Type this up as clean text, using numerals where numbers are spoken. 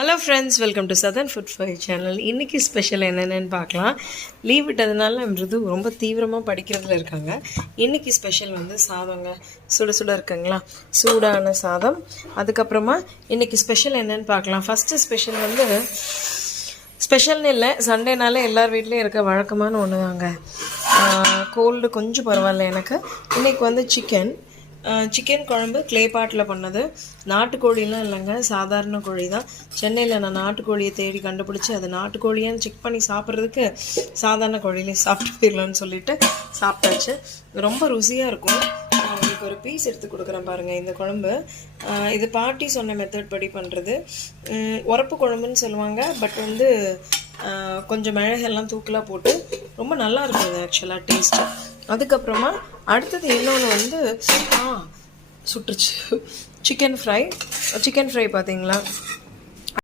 Hello friends, welcome to southern food five channel. இன்றைக்கி special என்னென்னு பார்க்கலாம். லீவ் விட்டதுனால மிருது ரொம்ப தீவிரமாக படிக்கிறதுல இருக்காங்க. இன்றைக்கி ஸ்பெஷல் வந்து சாதங்க, சுட சுட இருக்குங்களா, சூடான சாதம். அதுக்கப்புறமா இன்றைக்கி ஸ்பெஷல் என்னென்னு பார்க்கலாம். ஃபஸ்ட்டு ஸ்பெஷல் வந்து ஸ்பெஷல்னு இல்லை, சண்டேனால எல்லார் வீட்லேயும் இருக்க வழக்கமான ஒன்று தாங்க. கோல்டு கொஞ்சம் பரவாயில்ல எனக்கு. இன்றைக்கி வந்து சிக்கன் குழம்பு க்ளே பாட்டில் பண்ணது. நாட்டுக்கோழிலாம் இல்லைங்க, சாதாரண கோழி தான். சென்னையில் நான் நாட்டுக்கோழியை தேடி கண்டுபிடிச்சி அது நாட்டுக்கோழியான்னு செக் பண்ணி சாப்பிட்றதுக்கு சாதாரண கோழியிலே சாப்பிட்டு போயிடலான்னு சொல்லிட்டு சாப்பிட்டாச்சு. ரொம்ப ருசியாக இருக்கும். நான் உங்களுக்கு ஒரு பீஸ் எடுத்து கொடுக்குறேன் பாருங்கள். இந்த குழம்பு இது பாட்டி சொன்ன மெத்தட் படி பண்ணுறது. உரப்பு குழம்புன்னு சொல்லுவாங்க, பட் வந்து கொஞ்சம் மிளகெல்லாம் தூக்கலாக போட்டு ரொம்ப நல்லா இருக்கும் இது ஆக்சுவலாக டேஸ்ட்டு. அதுக்கப்புறமா அடுத்தது இன்னொன்று வந்து சுட்டுருச்சு சிக்கன் ஃப்ரை பார்த்தீங்களா,